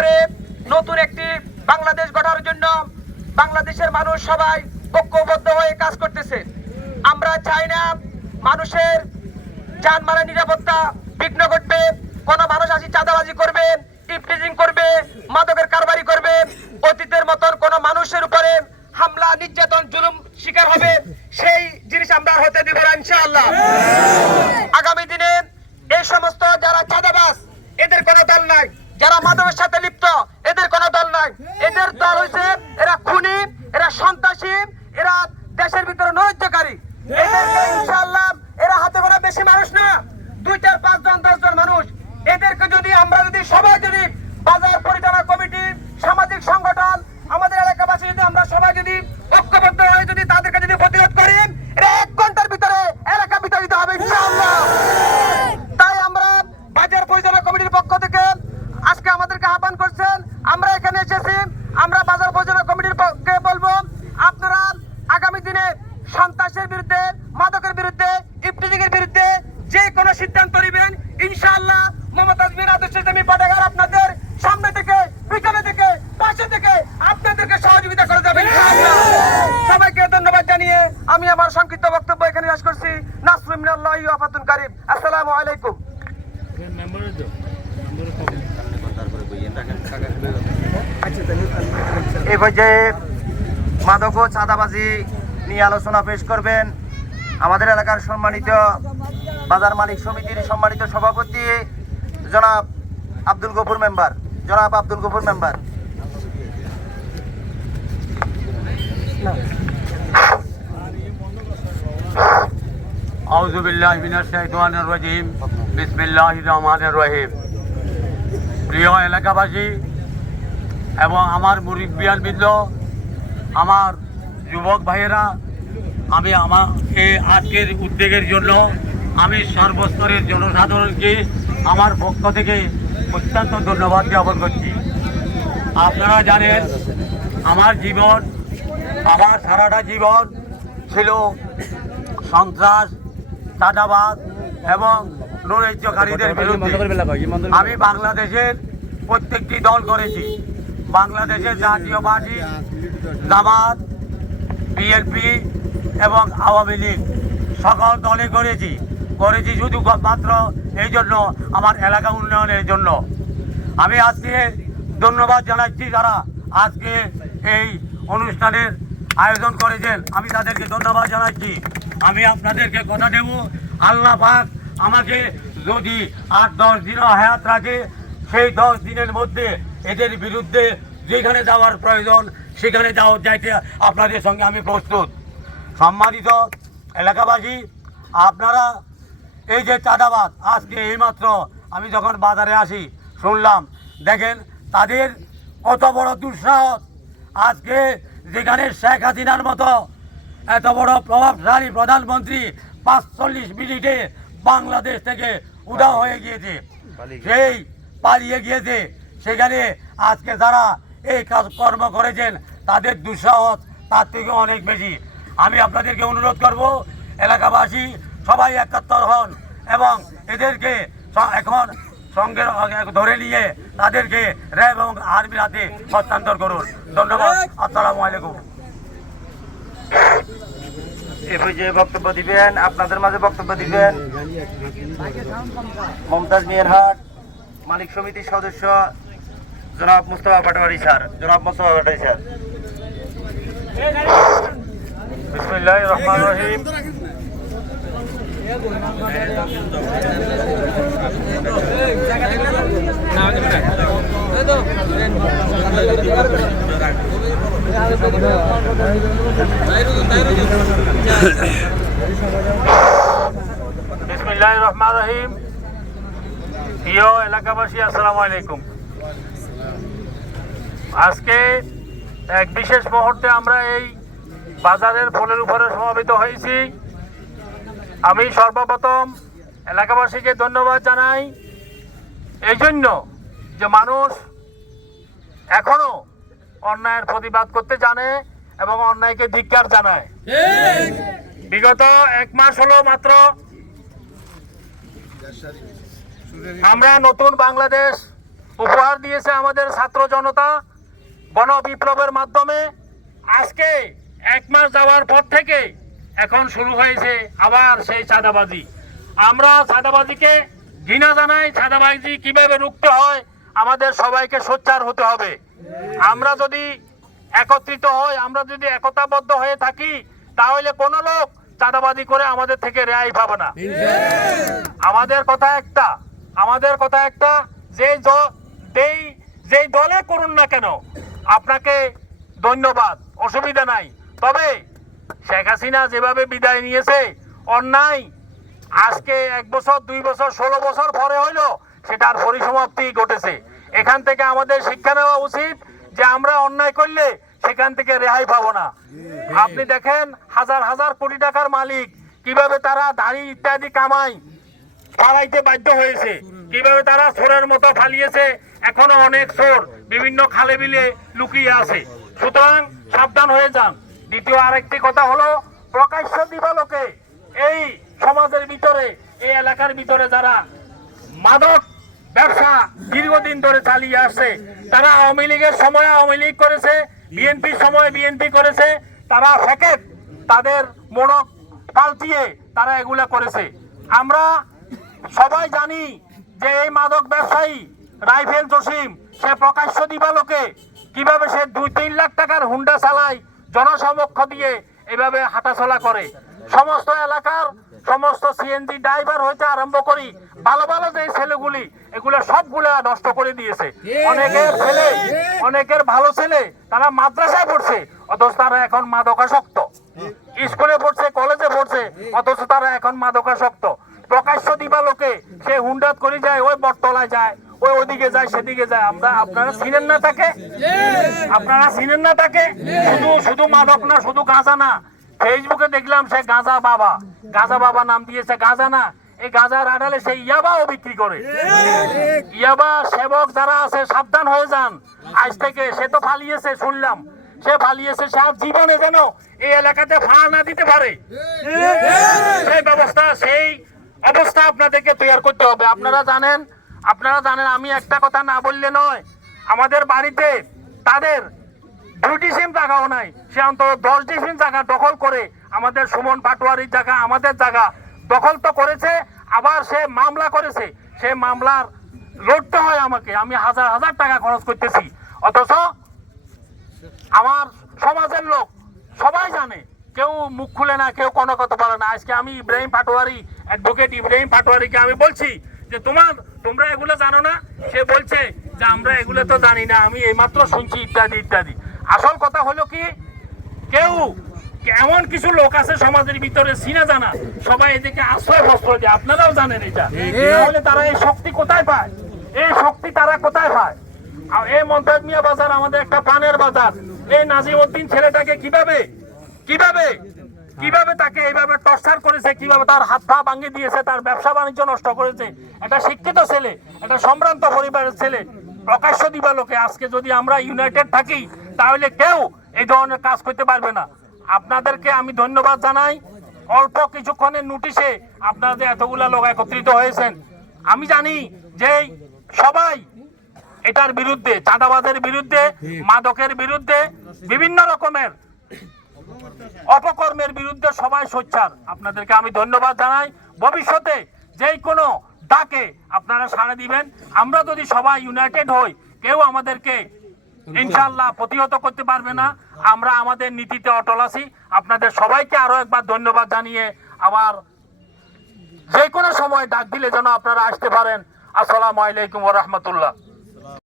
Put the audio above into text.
করে নতুন একটি বাংলাদেশ গড়ার জন্য বাংলাদেশের মানুষ সবাই ঐক্যবদ্ধ হয়ে কাজ করতেছে। আমরা চাই না মানুষের যানবাহনের নিরাপত্তা বিঘ্ন ঘটবে, কোন মানুষ আসি চাঁদাবাজি করবে টিপটিজিং করবে, মাদকের কারবারি করবে, অতীতের মতন কোন মানুষের উপরে হামলা, নির্যাতন, জুলুম শিকার হবে, সেই জিনিস আমরা হতে দিব না, ইনশাআল্লাহ। আগামী দিনে এই সমস্ত যারা চাঁদাবাজ, এদের কোনো দল নাই, যারা মাদকের সাথে সন্ত্রাসী এরা দেশের ভিতরে নৈত্যকারী এদেরকে ইনশাআল্লাহ এরা হাতে গোনা বেশি মানুষ না। দুই চার পাঁচ জন দশ জন মানুষ। এদেরকে যদি আমরা যদি সবাই যদি বাজার পরিচালনা কমিটি সামাজিক সংগঠন আমাদের এলাকাবাসী যদি আমরা সবাই যদি ঐক্যবদ্ধ হয়ে যদি তাদেরকে যদি প্রতিরোধ করি এটা এক ঘণ্টার ভিতরে এলাকা বিতাড়িত হবে ইনশাআল্লাহ তাই আমরা বাজার পরিচালনা কমিটির পক্ষ থেকে আজকে আমাদেরকে আহ্বান করছেন আমরা এখানে এসেছি আমরা বাজার পরিচালনা কমিটির পক্ষে বলব আপনারা আগামী দিনে সন্ত্রাসের বিরুদ্ধে মাদকের বিরুদ্ধে ইফটিজিং এর বিরুদ্ধে যে কোনো সিদ্ধান্ত নেবেন মমতাজ বিন আদর্শ জমি পাঠাগার আপনাদের সামনে থেকে, পিছনে থেকে, পাশে থেকে আপনাদেরকে সহযোগিতা করে যাবে, ইনশাআল্লাহ। সবাইকে ধন্যবাদ জানিয়ে আমি আমার সংক্ষিপ্ত বক্তব্য এখানে শেষ করছি। নাসরুম আফাতুন কারিম। আসসালামু আলাইকুম। এই পর্যায়ে মাদক ও চাঁদাবাজি নিয়ে আলোচনা পেশ করবেন। আমাদের এলাকার সম্মানিত বাজার মালিক সমিতির সম্মানিত সভাপতি জনাব আব্দুল গফুর মেম্বার। জনাব আব্দুল গফুর মেম্বার। রহিম। প্রিয় এলাকাবাসী এবং আমার মুরিব্বিয়ান বৃন্দ, আমার যুবক ভাইয়েরা, আমি এই আজকের উদ্যোগের জন্য আমি সর্বস্তরের জনসাধারণকে আমার পক্ষ থেকে অত্যন্ত ধন্যবাদ জ্ঞাপন করছি। আপনারা জানেন আমার জীবন আমার সারাটা জীবন ছিল সন্ত্রাস চাঁদাবাদ এবং নৈরাজ্যকারীদের বিরুদ্ধে। আমি বাংলাদেশের প্রত্যেকটি দল করেছি। বাংলাদেশের জাতীয় পার্টি জামাত বিএনপি এবং আওয়ামী লীগ সকল দলে করেছি। করেছি শুধু মাত্র এই জন্য আমার এলাকা উন্নয়নের জন্য। আমি আজকে ধন্যবাদ জানাচ্ছি যারা আজকে এই অনুষ্ঠানের আয়োজন করেছেন। আমি তাদেরকে ধন্যবাদ জানাচ্ছি। আমি আপনাদেরকে কথা দেব। আল্লাহ পাক আমাকে যদি আট, দশ দিনও হায়াত রাখে, সেই দশ দিনের মধ্যে এদের বিরুদ্ধে যেখানে যাওয়ার প্রয়োজন, সেখানে যাওয়া যাইতে আপনাদের সঙ্গে আমি প্রস্তুত। সম্মানিত এলাকাবাসী, আপনারা এই যে চাঁদাবাদ আজকে এইমাত্র আমি যখন বাজারে আসি শুনলাম দেখেন তাদের কত বড় দুঃসাহস। আজকে যেখানে শেখ হাসিনার মতো এত বড় প্রভাবশালী প্রধানমন্ত্রী পাঁচচল্লিশ মিনিটে বাংলাদেশ থেকে উদা হয়ে গিয়েছে। সেই পালিয়ে গিয়েছে সেখানে আজকে যারা এই কাজ কর্ম করেছেন তাদের দুঃসাহস তার থেকে অনেক বেশি। আমি আপনাদেরকে অনুরোধ করব এলাকাবাসী সবাই একাত্তর হন এবং এদেরকে এখন সঙ্গে ধরে নিয়ে তাদেরকে র্যাব এবং আর্মির হাতে হস্তান্তর করুন ধন্যবাদ আসসালামু আলাইকুম পর্যায়ে বক্তব্য দিবেন আপনাদের মাঝে বক্তব্য দিবেন মমতাজ মিয়ারহাট মালিক সমিতির সদস্য জনাব মুস্তফা পাটোয়ারি স্যার জনাব মুস্তফা পাটোয়ারি স্যার বিসমিল্লাহ রহমান রহিম রহমান রহিম প্রিয় এলাকাবাসী, আসসালামু আলাইকুম। আজকে এক বিশেষ মুহূর্তে আমরা এই বাজারের ফলের উপরে সমাবেত হয়েছি। আমি সর্বপ্রথম এলাকাবাসীকে ধন্যবাদ জানাই। এই জন্য যে মানুষ এখনও অন্যায়ের প্রতিবাদ করতে জানে এবং অন্যায়কে ধিক্কার জানায়। বিগত এক মাস হলো মাত্র আমরা নতুন বাংলাদেশ উপহার দিয়েছে আমাদের ছাত্র জনতা গণ বিপ্লবের মাধ্যমে। আজকে এক মাস যাওয়ার পর থেকে এখন শুরু হয়েছে আবার সেই চাঁদাবাজি। আমরা চাঁদাবাজিকে ঘৃণা জানাই, চাঁদাবাজি কীভাবে রুখতে হয়, আমাদের সবাইকে সোচ্চার হতে হবে। আমরা যদি একত্রিত হই, আমরা যদি একতাবদ্ধ হয়ে থাকি, তাহলে কোনো লোক চাঁদাবাজি করে আমাদের থেকে রেহাই পাবে না। আমাদের কথা একটা, আমাদের কথা একটা, যে যেই যেই দলে করুন না কেন, আপনাকে ধন্যবাদ, অসুবিধা নাই। তবে শেখ হাসিনা যেভাবে বিদায় নিয়েছে, অন্যায়, আজকে এক বছর, দুই বছর, ষোলো বছর পরে হইল সেটার পরিসমাপ্তি ঘটেছে। এখান থেকে আমাদের শিক্ষা নেওয়া উচিত যে আমরা অন্যায় করলে সেখান থেকে রেহাই পাবো না। আপনি দেখেন, হাজার হাজার কোটি টাকার মালিক, কীভাবে তারা দাড়ি ইত্যাদি কামাই পালাইতে বাধ্য হয়েছে, কীভাবে তারা সোরের মতো ফালিয়েছে, এখনও অনেক চোর বিভিন্ন খালে বিলে লুকিয়ে আছে। সুতরাং সাবধান হয়ে যান। দ্বিতীয় আরেকটি কথা হলো, প্রকাশ্য দিবালোকে এই সমাজের ভিতরে, এই এলাকার ভিতরে যারা মাদক ব্যবসা দীর্ঘদিন ধরে চালিয়ে আসছে, তারা আওয়ামী লীগের সময় আওয়ামী লীগ করেছে, বিএনপির সময় বিএনপি করেছে, তারা ফ্যাকেট তাদের মনক পাল্টিয়ে তারা এগুলা করেছে। আমরা সবাই জানি যে এই মাদক ব্যবসায়ী রাইফেল জসিম, সে প্রকাশ্য দিবালোকে কীভাবে সে দুই তিন লাখ টাকার হুন্ডা চালায় জনসমক্ষ দিয়ে এভাবে হাঁটাচলা করে। সমস্ত এলাকার সমস্ত সিএনজি ড্রাইভার হইতে আরম্ভ করি, ভালো ভালো যে ছেলেগুলি, এগুলো সবগুলা নষ্ট করে দিয়েছে। অনেকের ছেলে, অনেকের ভালো ছেলে, তারা মাদ্রাসায় পড়ছে, অথচ তারা এখন মাদকাসক্ত। স্কুলে পড়ছে, কলেজে পড়ছে, অথচ তারা এখন মাদকাসক্ত। প্রকাশ্য দিবালোকে সে হুন্ডাত করে যায়, ওই বটতলায় যায়। ওদিকে যায়, সেদিকে যায়। আমরা, আপনারা চিনেন না তাকে? আপনারা চিনেন না তাকে? শুধু শুধু মাদক না, শুধু গাঁজা না। ফেসবুকে দেখলাম সে গাঁজা বাবা। গাঁজা বাবা নাম দিয়েছে গাঁজা না। এই গাঁজার আড়ালে সে ইয়াবাও বিক্রি করে। ইয়াবা সেবক যারা আছে, সাবধান হয়ে যান। আজ থেকে সে তো ফালিয়েছে, শুনলাম। সে ফালিয়েছে সে জীবনে যেন এই এলাকাতে ভাড়া না দিতে পারে। সেই ব্যবস্থা, সেই অবস্থা আপনাদেরকে তৈরি করতে হবে। আপনারা জানেন আপনারা জানেন, আমি একটা কথা না বললে নয়, আমাদের বাড়িতে তাদের দুইটি সিম জায়গাও নাই। সে অন্তত দশ ডিসিম জায়গা দখল করে আমাদের সুমন পাটোয়ারির জায়গা, আমাদের জায়গা দখল তো করেছে, আবার সে মামলা করেছে। সে মামলার লড়তে হয় আমাকে, আমি হাজার হাজার টাকা খরচ করতেছি। অথচ আমার সমাজের লোক সবাই জানে, কেউ মুখ খুলে না, কেউ কোনো কথা বলে না। আজকে আমি ইব্রাহিম পাটোয়ারি অ্যাডভোকেট ইব্রাহিম পাটোয়ারিকে আমি বলছি যে তোমার তোমরা এগুলো জানো না? সে বলছে যে আমরা এগুলো তো জানি না। আমি এইমাত্র শুনছি ইত্যাদি ইত্যাদি। আসল কথা হলো কি? কেউ এমন কিছু লোক আছে সমাজের ভিতরে সিনা জানা সবাই এদিকে আশ্রয় বস্ত্র দেয়। আপনারাও জানেন এটা। তাহলে তারা এই শক্তি কোথায় পায়? এই শক্তি তারা কোথায় পায়? আর এই মন্তাজ মিয়া বাজার আমাদের একটা পানের বাজার। এই নাজিমউদ্দিন ছেলেটাকে কীভাবে কীভাবে কীভাবে তাকে এইভাবে টর্চার করেছে কীভাবে তার হাত পা ভাঙিয়ে দিয়েছে তার ব্যবসা বাণিজ্য নষ্ট করেছে? একটা শিক্ষিত ছেলে একটা সম্ভ্রান্ত পরিবারের ছেলে প্রকাশ্য দিবালোকে আজকে যদি আমরা ইউনাইটেড থাকি তাহলে কেউ এই ধরনের কাজ করতে পারবে না। আপনাদেরকে আমি ধন্যবাদ জানাই। অল্প কিছুক্ষণের নোটিশে আপনাদের এতগুলা লোক একত্রিত হয়েছেন আমি জানি যে সবাই এটার বিরুদ্ধে চাঁদাবাদের বিরুদ্ধে মাদকের বিরুদ্ধে বিভিন্ন রকমের অপকর্মের বিরুদ্ধে সবাই সোচ্চার। আপনাদেরকে আমি ধন্যবাদ জানাই। ভবিষ্যতে যেই কোনো ডাকে আপনারা সাড়া দিবেন। আমরা যদি সবাই ইউনাইটেড হই, কেউ আমাদেরকে ইনশাল্লাহ প্রতিহত করতে পারবে না। আমরা আমাদের নীতিতে অটল আছি। আপনাদের সবাইকে আরও একবার ধন্যবাদ জানিয়ে আবার যে কোনো সময় ডাক দিলে যেন আপনারা আসতে পারেন। আসসালামু আলাইকুম রহমতুল্লাহ।